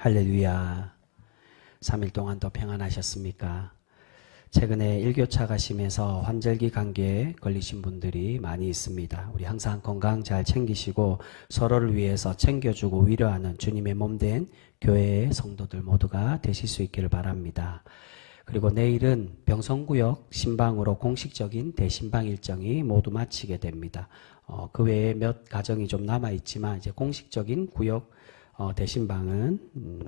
할렐루야. 3일 동안 더 평안하셨습니까? 최근에 일교차 가시면서 환절기 감기에 걸리신 분들이 많이 있습니다. 우리 항상 건강 잘 챙기시고 서로를 위해서 챙겨주고 위로하는 주님의 몸된 교회의 성도들 모두가 되실 수 있기를 바랍니다. 그리고 내일은 병성구역 신방으로 공식적인 대신방 일정이 모두 마치게 됩니다. 그 외에 몇 가정이 좀 남아있지만 이제 공식적인 구역 대신방은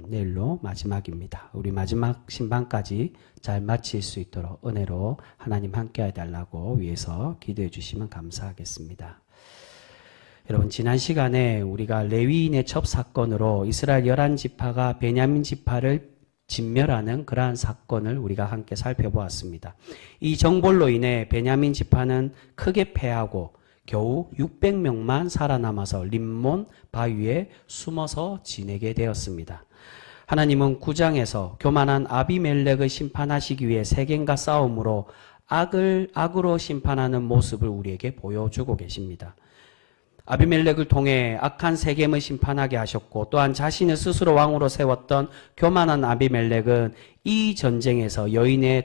내일로 마지막입니다. 우리 마지막 신방까지 잘 마칠 수 있도록 은혜로 하나님 함께 해달라고 위해서 기도해 주시면 감사하겠습니다. 여러분, 지난 시간에 우리가 레위인의 첩사건으로 이스라엘 11지파가 베냐민 지파를 진멸하는 그러한 사건을 우리가 함께 살펴보았습니다. 이 정벌로 인해 베냐민 지파는 크게 패하고 겨우 600명만 살아남아서 림몬 바위에 숨어서 지내게 되었습니다. 하나님은 9장에서 교만한 아비멜렉을 심판하시기 위해 세겜과 싸움으로 악으로 심판하는 모습을 우리에게 보여주고 계십니다. 아비멜렉을 통해 악한 세겜을 심판하게 하셨고, 또한 자신을 스스로 왕으로 세웠던 교만한 아비멜렉은 이 전쟁에서 여인의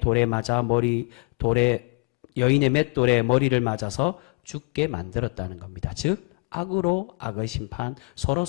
맷돌에 머리를 맞아서 죽게 만들었다는 겁니다. 즉 악으로 악을 심판, 서로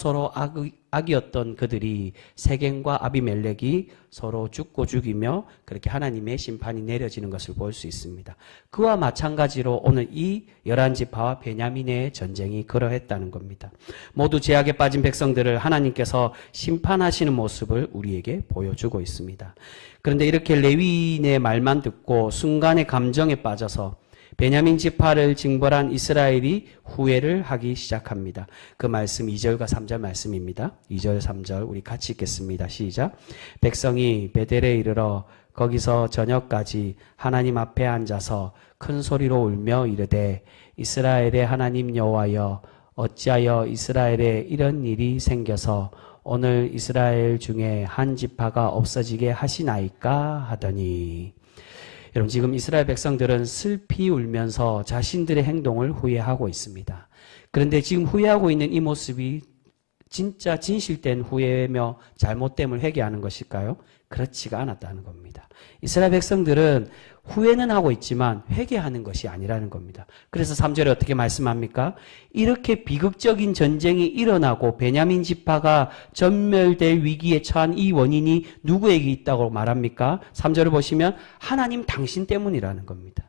악이었던 그들이 세겜과 아비멜렉이 서로 죽고 죽이며 그렇게 하나님의 심판이 내려지는 것을 볼 수 있습니다. 그와 마찬가지로 오늘 이 11지파와 베냐민의 전쟁이 그러했다는 겁니다. 모두 죄악에 빠진 백성들을 하나님께서 심판하시는 모습을 우리에게 보여주고 있습니다. 그런데 이렇게 레위인의 말만 듣고 순간의 감정에 빠져서 베냐민 지파를 징벌한 이스라엘이 후회를 하기 시작합니다. 그 말씀 2절과 3절 말씀입니다. 2절 3절 우리 같이 읽겠습니다. 시작. 백성이 베델에 이르러 거기서 저녁까지 하나님 앞에 앉아서 큰 소리로 울며 이르되 이스라엘의 하나님 여호와여, 어찌하여 이스라엘에 이런 일이 생겨서 오늘 이스라엘 중에 한 지파가 없어지게 하시나이까 하더니. 여러분, 지금 이스라엘 백성들은 슬피 울면서 자신들의 행동을 후회하고 있습니다. 그런데 지금 후회하고 있는 이 모습이 진짜 진실된 후회며 잘못됨을 회개하는 것일까요? 그렇지가 않았다는 겁니다. 이스라엘 백성들은 후회는 하고 있지만 회개하는 것이 아니라는 겁니다. 그래서 3절에 어떻게 말씀합니까? 이렇게 비극적인 전쟁이 일어나고 베냐민 지파가 전멸될 위기에 처한 이 원인이 누구에게 있다고 말합니까? 3절을 보시면 하나님 당신 때문이라는 겁니다.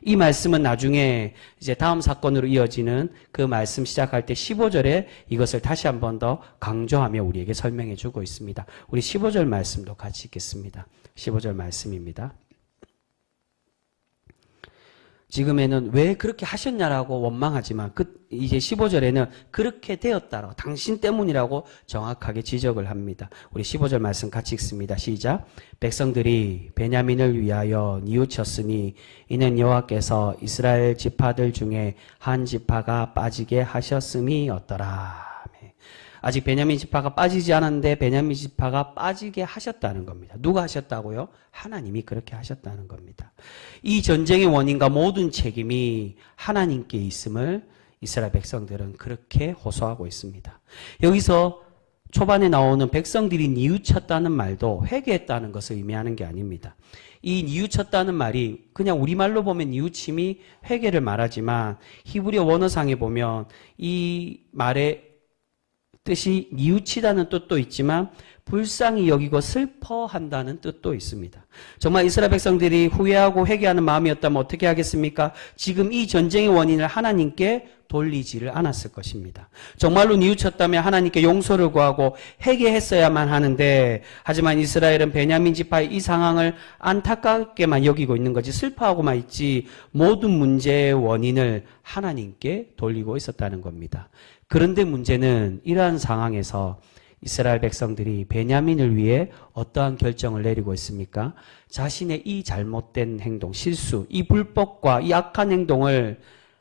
이 말씀은 나중에 이제 다음 사건으로 이어지는 그 말씀 시작할 때 15절에 이것을 다시 한 번 더 강조하며 우리에게 설명해 주고 있습니다. 우리 15절 말씀도 같이 읽겠습니다. 15절 말씀입니다. 지금에는 왜 그렇게 하셨냐라고 원망하지만 이제 15절에는 그렇게 되었다라고, 당신 때문이라고 정확하게 지적을 합니다. 우리 15절 말씀 같이 읽습니다. 시작. 백성들이 베냐민을 위하여 뉘우쳤으니 이는 여호와께서 이스라엘 지파들 중에 한 지파가 빠지게 하셨음이 어떠라. 아직 베냐민 지파가 빠지지 않았는데 베냐민 지파가 빠지게 하셨다는 겁니다. 누가 하셨다고요? 하나님이 그렇게 하셨다는 겁니다. 이 전쟁의 원인과 모든 책임이 하나님께 있음을 이스라엘 백성들은 그렇게 호소하고 있습니다. 여기서 초반에 나오는 백성들이 뉘우쳤다는 말도 회개했다는 것을 의미하는 게 아닙니다. 이 뉘우쳤다는 말이 그냥 우리말로 보면 뉘우침이 회개를 말하지만 히브리어 원어상에 보면 이 말의 뜻이 뉘우치다는 뜻도 있지만 불쌍히 여기고 슬퍼한다는 뜻도 있습니다. 정말 이스라엘 백성들이 후회하고 회개하는 마음이었다면 어떻게 하겠습니까? 지금 이 전쟁의 원인을 하나님께 돌리지를 않았을 것입니다. 정말로 뉘우쳤다면 하나님께 용서를 구하고 회개했어야만 하는데, 하지만 이스라엘은 베냐민 지파의 이 상황을 안타깝게만 여기고 있는 거지, 슬퍼하고만 있지 모든 문제의 원인을 하나님께 돌리고 있었다는 겁니다. 그런데 문제는 이러한 상황에서 이스라엘 백성들이 베냐민을 위해 어떠한 결정을 내리고 있습니까? 자신의 이 잘못된 행동, 실수, 이 불법과 이 악한 행동을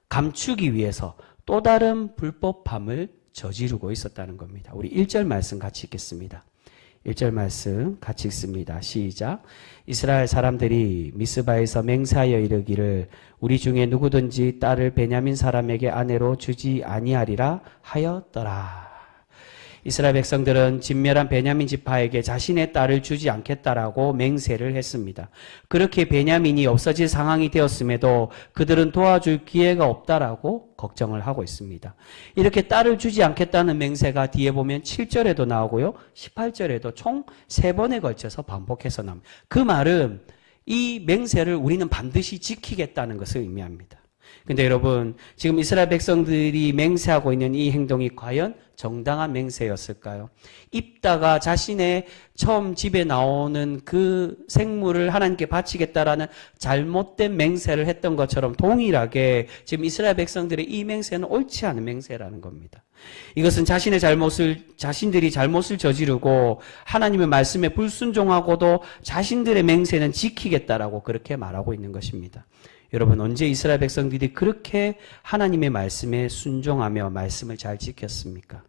감추기 위해서 또 다른 불법함을 저지르고 있었다는 겁니다. 우리 1절 말씀 같이 읽겠습니다. 1절 말씀 같이 읽습니다. 시작. 이스라엘 사람들이 미스바에서 맹세하여 이르기를 우리 중에 누구든지 딸을 베냐민 사람에게 아내로 주지 아니하리라 하였더라. 이스라엘 백성들은 진멸한 베냐민 지파에게 자신의 딸을 주지 않겠다라고 맹세를 했습니다. 그렇게 베냐민이 없어질 상황이 되었음에도 그들은 도와줄 기회가 없다라고 걱정을 하고 있습니다. 이렇게 딸을 주지 않겠다는 맹세가 뒤에 보면 7절에도 나오고요. 18절에도 총 3번에 걸쳐서 반복해서 나옵니다. 그 말은 이 맹세를 우리는 반드시 지키겠다는 것을 의미합니다. 근데 여러분, 지금 이스라엘 백성들이 맹세하고 있는 이 행동이 과연 정당한 맹세였을까요? 입다가 자신의 처음 집에 나오는 그 생물을 하나님께 바치겠다라는 잘못된 맹세를 했던 것처럼 동일하게 지금 이스라엘 백성들의 이 맹세는 옳지 않은 맹세라는 겁니다. 이것은 자신들이 잘못을 저지르고 하나님의 말씀에 불순종하고도 자신들의 맹세는 지키겠다라고 그렇게 말하고 있는 것입니다. 여러분, 언제 이스라엘 백성들이 그렇게 하나님의 말씀에 순종하며 말씀을 잘 지켰습니까?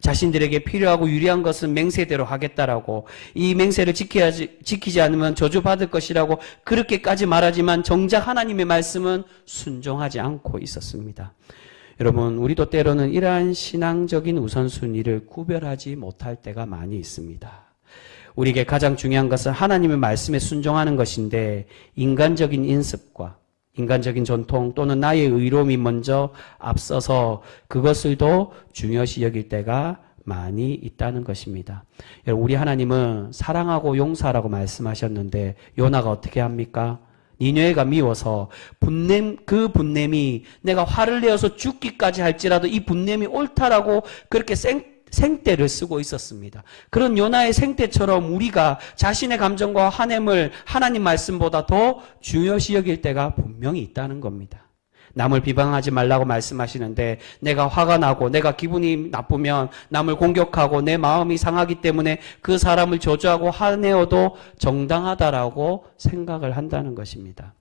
자신들에게 필요하고 유리한 것은 맹세대로 하겠다라고, 이 맹세를 지키지 않으면 저주받을 것이라고 그렇게까지 말하지만 정작 하나님의 말씀은 순종하지 않고 있었습니다. 여러분, 우리도 때로는 이러한 신앙적인 우선순위를 구별하지 못할 때가 많이 있습니다. 우리에게 가장 중요한 것은 하나님의 말씀에 순종하는 것인데 인간적인 인습과 인간적인 전통 또는 나의 의로움이 먼저 앞서서 그것을 더 중요시 여길 때가 많이 있다는 것입니다. 우리 하나님은 사랑하고 용서하라고 말씀하셨는데 요나가 어떻게 합니까? 니느웨가 미워서 그 분냄이 내가 화를 내어서 죽기까지 할지라도 이 분냄이 옳다라고 그렇게 생떼를 쓰고 있었습니다. 그런 요나의 생떼처럼 우리가 자신의 감정과 화냄을 하나님 말씀보다 더 중요시 여길 때가 분명히 있다는 겁니다. 남을 비방하지 말라고 말씀하시는데 내가 화가 나고 내가 기분이 나쁘면 남을 공격하고 내 마음이 상하기 때문에 그 사람을 저주하고 화내어도 정당하다라고 생각을 한다는 것입니다.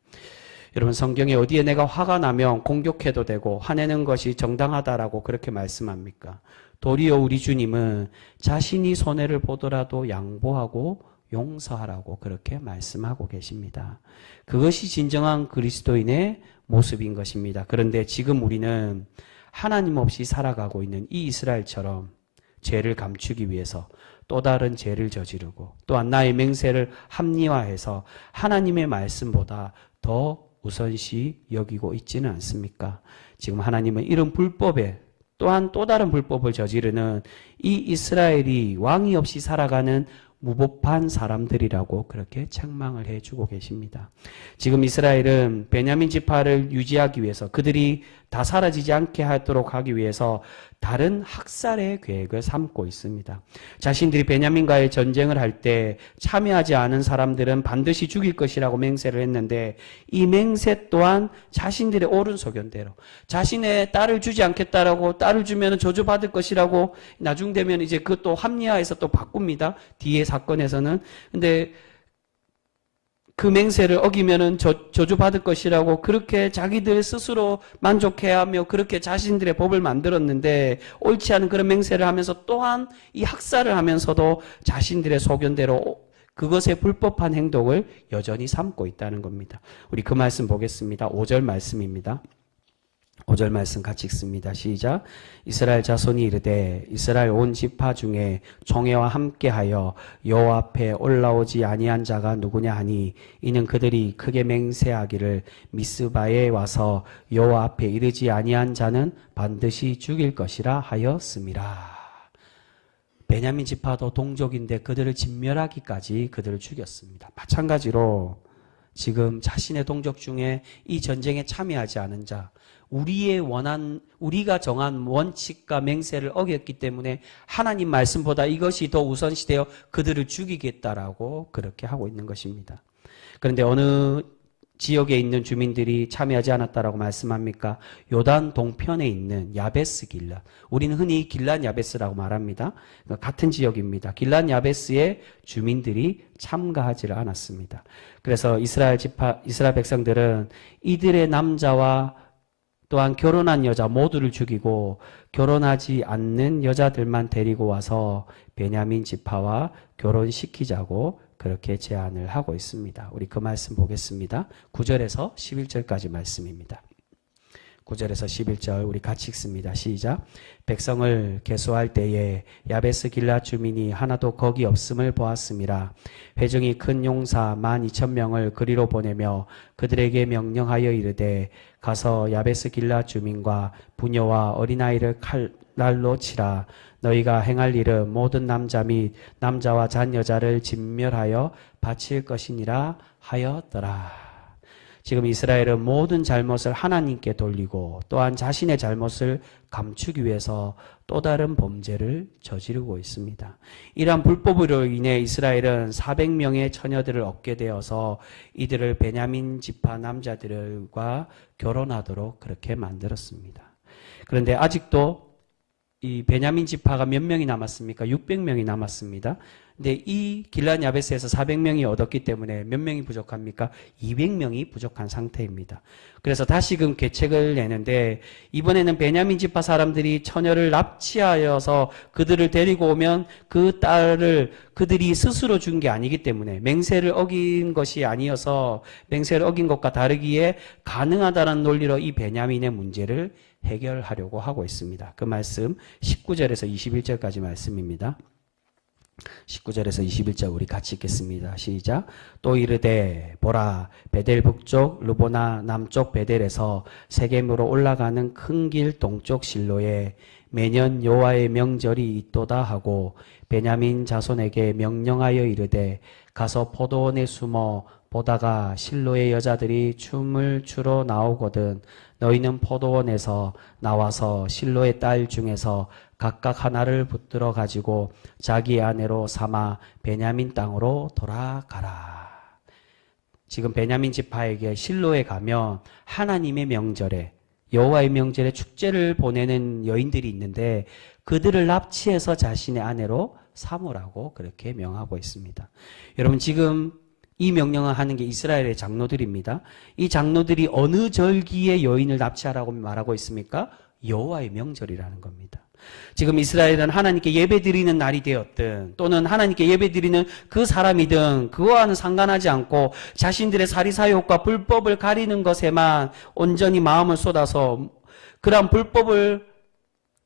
여러분, 성경에 어디에 내가 화가 나면 공격해도 되고 화내는 것이 정당하다라고 그렇게 말씀합니까? 도리어 우리 주님은 자신이 손해를 보더라도 양보하고 용서하라고 그렇게 말씀하고 계십니다. 그것이 진정한 그리스도인의 모습인 것입니다. 그런데 지금 우리는 하나님 없이 살아가고 있는 이 이스라엘처럼 죄를 감추기 위해서 또 다른 죄를 저지르고 또한 나의 맹세를 합리화해서 하나님의 말씀보다 더 우선시 여기고 있지는 않습니까? 지금 하나님은 이런 불법에 또한 또 다른 불법을 저지르는 이 이스라엘이 왕이 없이 살아가는 무법한 사람들이라고 그렇게 책망을 해주고 계십니다. 지금 이스라엘은 베냐민 지파를 유지하기 위해서 그들이 다 사라지지 않게 하도록 하기 위해서 다른 학살의 계획을 삼고 있습니다. 자신들이 베냐민과의 전쟁을 할 때 참여하지 않은 사람들은 반드시 죽일 것이라고 맹세를 했는데 이 맹세 또한 자신들의 옳은 소견대로 자신의 딸을 주지 않겠다라고 딸을 주면 저주받을 것이라고 나중 되면 이제 그것도 합리화해서 또 바꿉니다. 뒤에 사건에서는. 근데 그 맹세를 어기면은 저주받을 것이라고 그렇게 자기들 스스로 만족해하며 그렇게 자신들의 법을 만들었는데 옳지 않은 그런 맹세를 하면서 또한 이 학살을 하면서도 자신들의 소견대로 그것의 불법한 행동을 여전히 삼고 있다는 겁니다. 우리 그 말씀 보겠습니다. 5절 말씀입니다. 5절 말씀 같이 읽습니다. 시작. 이스라엘 자손이 이르되 이스라엘 온 지파 중에 총회와 함께하여 여호와 앞에 올라오지 아니한 자가 누구냐 하니 이는 그들이 크게 맹세하기를 미스바에 와서 여호와 앞에 이르지 아니한 자는 반드시 죽일 것이라 하였음이라. 베냐민 지파도 동족인데 그들을 진멸하기까지 그들을 죽였습니다. 마찬가지로 지금 자신의 동족 중에 이 전쟁에 참여하지 않은 자, 우리가 정한 원칙과 맹세를 어겼기 때문에 하나님 말씀보다 이것이 더 우선시되어 그들을 죽이겠다라고 그렇게 하고 있는 것입니다. 그런데 어느 지역에 있는 주민들이 참여하지 않았다라고 말씀합니까? 요단 동편에 있는 야베스 길랏. 우리는 흔히 길랏 야베스라고 말합니다. 같은 지역입니다. 길랏 야베스의 주민들이 참가하지 않았습니다. 그래서 이스라엘 백성들은 이들의 남자와 또한 결혼한 여자 모두를 죽이고 결혼하지 않는 여자들만 데리고 와서 베냐민 지파와 결혼시키자고 그렇게 제안을 하고 있습니다. 우리 그 말씀 보겠습니다. 9절에서 11절까지 말씀입니다. 9절에서 11절 우리 같이 읽습니다. 시작. 백성을 계수할 때에 야베스 길앗 주민이 하나도 거기 없음을 보았음이라. 회중이 큰 용사 12,000명을 그리로 보내며 그들에게 명령하여 이르되 가서 야베스 길앗 주민과 부녀와 어린아이를 칼날로 치라. 너희가 행할 일은 모든 남자 및 남자와 잔 여자를 진멸하여 바칠 것이니라 하였더라. 지금 이스라엘은 모든 잘못을 하나님께 돌리고 또한 자신의 잘못을 감추기 위해서 또 다른 범죄를 저지르고 있습니다. 이러한 불법으로 인해 이스라엘은 400명의 처녀들을 얻게 되어서 이들을 베냐민 지파 남자들과 결혼하도록 그렇게 만들었습니다. 그런데 아직도 이 베냐민 지파가 몇 명이 남았습니까? 600명이 남았습니다. 근데 이 길앗 야베스에서 400명이 얻었기 때문에 몇 명이 부족합니까? 200명이 부족한 상태입니다. 그래서 다시금 계책을 내는데 이번에는 베냐민 지파 사람들이 처녀를 납치하여서 그들을 데리고 오면 그 딸을 그들이 스스로 준 게 아니기 때문에 맹세를 어긴 것이 아니어서 맹세를 어긴 것과 다르기에 가능하다는 논리로 이 베냐민의 문제를 해결하려고 하고 있습니다. 그 말씀 19절에서 21절까지 말씀입니다. 19절에서 21절 우리 같이 읽겠습니다. 시작. 또 이르되 보라 베델 북쪽 르보나 남쪽 베델에서 세겜으로 올라가는 큰 길 동쪽 실로에 매년 여호와의 명절이 있도다 하고 베냐민 자손에게 명령하여 이르되 가서 포도원에 숨어 보다가 실로의 여자들이 춤을 추러 나오거든 너희는 포도원에서 나와서 실로의 딸 중에서 각각 하나를 붙들어 가지고 자기 아내로 삼아 베냐민 땅으로 돌아가라. 지금 베냐민 지파에게 실로에 가면 하나님의 명절에 여호와의 명절에 축제를 보내는 여인들이 있는데 그들을 납치해서 자신의 아내로 삼으라고 그렇게 명하고 있습니다. 여러분 지금 이 명령을 하는 게 이스라엘의 장로들입니다. 이 장로들이 어느 절기에 여인을 납치하라고 말하고 있습니까? 여호와의 명절이라는 겁니다. 지금 이스라엘은 하나님께 예배드리는 날이 되었든 또는 하나님께 예배드리는 그 사람이든 그거와는 상관하지 않고 자신들의 사리사욕과 불법을 가리는 것에만 온전히 마음을 쏟아서 그러한 불법을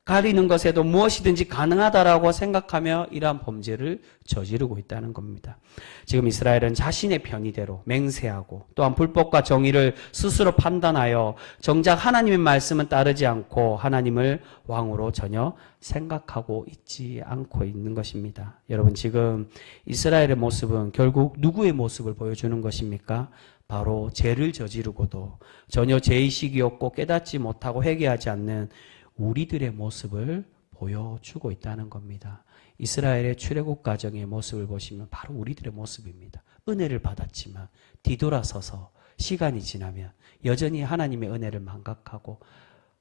가리는 것에도 무엇이든지 가능하다라고 생각하며 이러한 범죄를 저지르고 있다는 겁니다. 지금 이스라엘은 자신의 편의대로 맹세하고 또한 불법과 정의를 스스로 판단하여 정작 하나님의 말씀은 따르지 않고 하나님을 왕으로 전혀 생각하고 있지 않고 있는 것입니다. 여러분 지금 이스라엘의 모습은 결국 누구의 모습을 보여주는 것입니까? 바로 죄를 저지르고도 전혀 죄의식이 없고 깨닫지 못하고 회개하지 않는 우리들의 모습을 보여주고 있다는 겁니다. 이스라엘의 출애굽 과정의 모습을 보시면 바로 우리들의 모습입니다. 은혜를 받았지만 뒤돌아서서 시간이 지나면 여전히 하나님의 은혜를 망각하고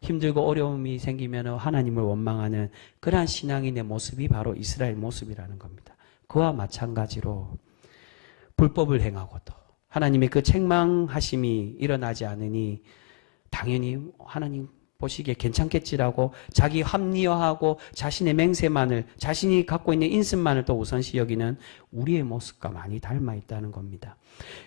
힘들고 어려움이 생기면 하나님을 원망하는 그러한 신앙인의 모습이 바로 이스라엘 모습이라는 겁니다. 그와 마찬가지로 불법을 행하고도 하나님의 그 책망하심이 일어나지 않으니 당연히 하나님 보시기에 괜찮겠지라고 자기 합리화하고 자신의 맹세만을 자신이 갖고 있는 인습만을 또 우선시 여기는 우리의 모습과 많이 닮아 있다는 겁니다.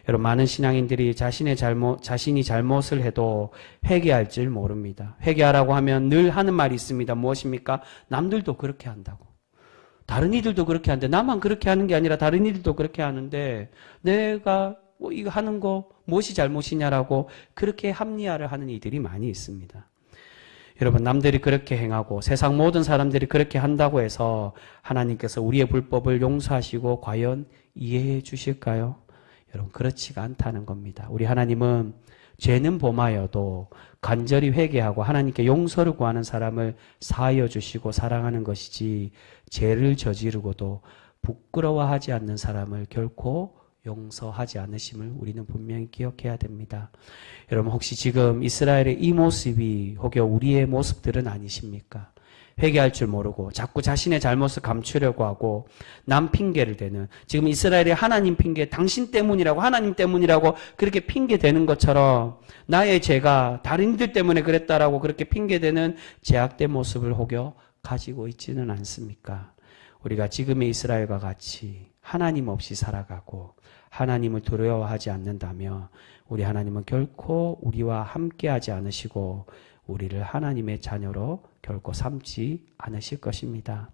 여러분 많은 신앙인들이 자신이 잘못을 해도 회개할 줄 모릅니다. 회개하라고 하면 늘 하는 말이 있습니다. 무엇입니까? 남들도 그렇게 한다고. 다른 이들도 그렇게 하는데 나만 그렇게 하는 게 아니라 다른 이들도 그렇게 하는데 내가 이거 하는 거 무엇이 잘못이냐라고 그렇게 합리화를 하는 이들이 많이 있습니다. 여러분 남들이 그렇게 행하고 세상 모든 사람들이 그렇게 한다고 해서 하나님께서 우리의 불법을 용서하시고 과연 이해해 주실까요? 여러분 그렇지가 않다는 겁니다. 우리 하나님은 죄는 범하여도 간절히 회개하고 하나님께 용서를 구하는 사람을 사하여 주시고 사랑하는 것이지 죄를 저지르고도 부끄러워하지 않는 사람을 결코 용서하지 않으심을 우리는 분명히 기억해야 됩니다. 여러분 혹시 지금 이스라엘의 이 모습이 혹여 우리의 모습들은 아니십니까? 회개할 줄 모르고 자꾸 자신의 잘못을 감추려고 하고 남 핑계를 대는 지금 이스라엘의 하나님 핑계 당신 때문이라고 하나님 때문이라고 그렇게 핑계대는 것처럼 나의 죄가 다른 이들 때문에 그랬다라고 그렇게 핑계대는 죄악된 모습을 혹여 가지고 있지는 않습니까? 우리가 지금의 이스라엘과 같이 하나님 없이 살아가고 하나님을 두려워하지 않는다면 우리 하나님은 결코 우리와 함께하지 않으시고 우리를 하나님의 자녀로 결코 삼지 않으실 것입니다.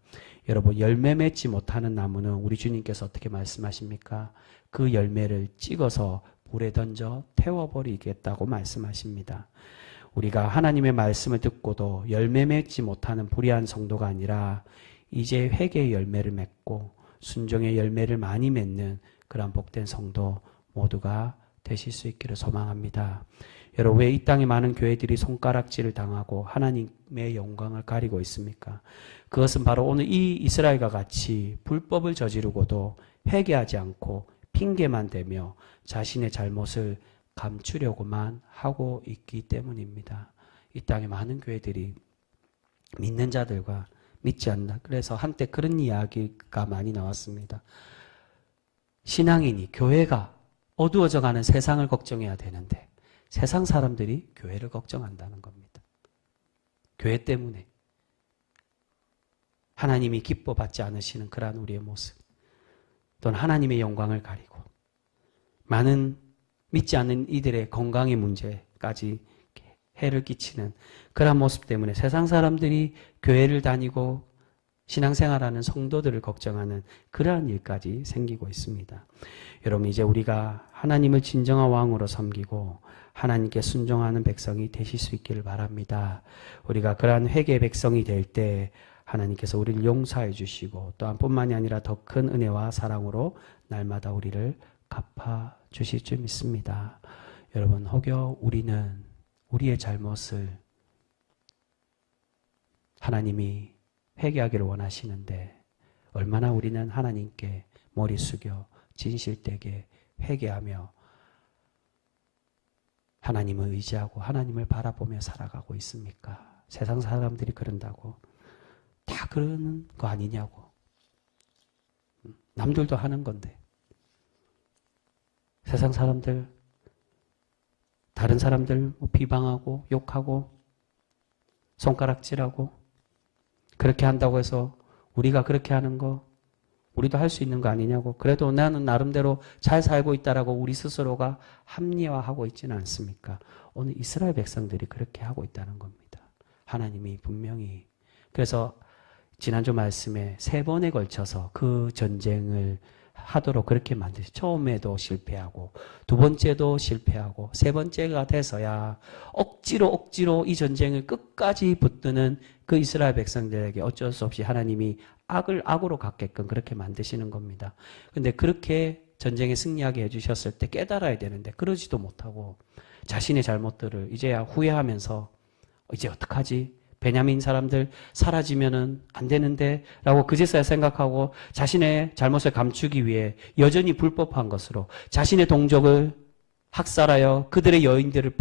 여러분, 열매 맺지 못하는 나무는 우리 주님께서 어떻게 말씀하십니까? 그 열매를 찍어서 불에 던져 태워버리겠다고 말씀하십니다. 우리가 하나님의 말씀을 듣고도 열매 맺지 못하는 불의한 성도가 아니라 이제 회개의 열매를 맺고 순종의 열매를 많이 맺는 그런 복된 성도 모두가 되실 수 있기를 소망합니다. 여러분, 왜 이 땅에 많은 교회들이 손가락질을 당하고 하나님의 영광을 가리고 있습니까? 그것은 바로 오늘 이 이스라엘과 같이 불법을 저지르고도 회개하지 않고 핑계만 대며 자신의 잘못을 감추려고만 하고 있기 때문입니다. 이 땅에 많은 교회들이 믿는 자들과 믿지 않나. 그래서 한때 그런 이야기가 많이 나왔습니다. 신앙인이, 교회가 어두워져가는 세상을 걱정해야 되는데 세상 사람들이 교회를 걱정한다는 겁니다. 교회 때문에 하나님이 기뻐받지 않으시는 그러한 우리의 모습, 또는 하나님의 영광을 가리고 많은 믿지 않는 이들의 건강의 문제까지 해를 끼치는 그런 모습 때문에 세상 사람들이 교회를 다니고 신앙생활하는 성도들을 걱정하는 그러한 일까지 생기고 있습니다. 여러분, 이제 우리가 하나님을 진정한 왕으로 섬기고 하나님께 순종하는 백성이 되실 수 있기를 바랍니다. 우리가 그러한 회개의 백성이 될 때 하나님께서 우리를 용서해 주시고 또한 뿐만이 아니라 더 큰 은혜와 사랑으로 날마다 우리를 갚아 주실 줄 믿습니다. 여러분, 혹여 우리는 우리의 잘못을 하나님이 회개하기를 원하시는데 얼마나 우리는 하나님께 머리 숙여 진실되게 회개하며 하나님을 의지하고 하나님을 바라보며 살아가고 있습니까? 세상 사람들이 그런다고 다 그러는 거 아니냐고. 남들도 하는 건데 세상 사람들, 다른 사람들 비방하고 욕하고 손가락질하고 그렇게 한다고 해서 우리가 그렇게 하는 거 우리도 할 수 있는 거 아니냐고. 그래도 나는 나름대로 잘 살고 있다라고 우리 스스로가 합리화하고 있지는 않습니까? 오늘 이스라엘 백성들이 그렇게 하고 있다는 겁니다. 하나님이 분명히. 그래서 지난주 말씀에 3번에 걸쳐서 그 전쟁을 하도록 그렇게 만드시. 처음에도 실패하고 두 번째도 실패하고 세 번째가 돼서야 억지로 이 전쟁을 끝까지 붙드는 그 이스라엘 백성들에게 어쩔 수 없이 하나님이 악을 악으로 갚게끔 그렇게 만드시는 겁니다. 근데 그렇게 전쟁에 승리하게 해주셨을 때 깨달아야 되는데 그러지도 못하고 자신의 잘못들을 이제야 후회하면서 이제 어떡하지? 베냐민 사람들 사라지면은 안 되는데 라고 그제서야 생각하고 자신의 잘못을 감추기 위해 여전히 불법한 것으로 자신의 동족을 학살하여 그들의 여인들을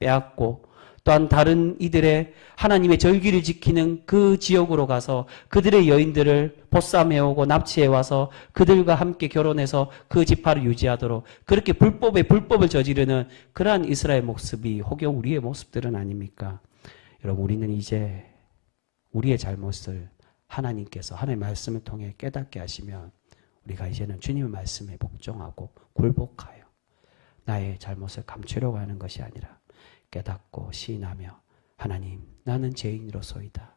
빼앗고 또한 다른 이들의 하나님의 절기를 지키는 그 지역으로 가서 그들의 여인들을 보쌈해오고 납치해와서 그들과 함께 결혼해서 그 지파를 유지하도록 그렇게 불법을 저지르는 그러한 이스라엘 모습이 혹여 우리의 모습들은 아닙니까? 여러분, 우리는 이제 우리의 잘못을 하나님께서 하나님의 말씀을 통해 깨닫게 하시면 우리가 이제는 주님의 말씀에 복종하고 굴복하여 나의 잘못을 감추려고 하는 것이 아니라 깨닫고 시인하며 하나님, 나는 죄인으로소이다.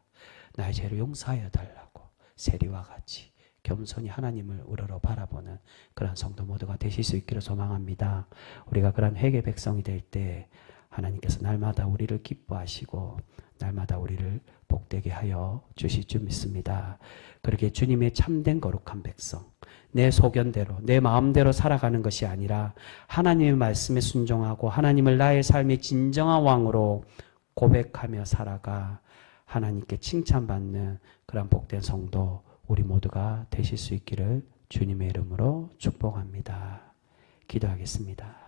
나의 죄를 용서하여 달라고 세리와 같이 겸손히 하나님을 우러러 바라보는 그런 성도 모두가 되실 수 있기를 소망합니다. 우리가 그런 회개 백성이 될 때 하나님께서 날마다 우리를 기뻐하시고 날마다 우리를 복되게 하여 주실 줄 믿습니다. 그렇게 주님의 참된 거룩한 백성, 내 소견대로 내 마음대로 살아가는 것이 아니라 하나님의 말씀에 순종하고 하나님을 나의 삶의 진정한 왕으로 고백하며 살아가 하나님께 칭찬받는 그런 복된 성도 우리 모두가 되실 수 있기를 주님의 이름으로 축복합니다. 기도하겠습니다.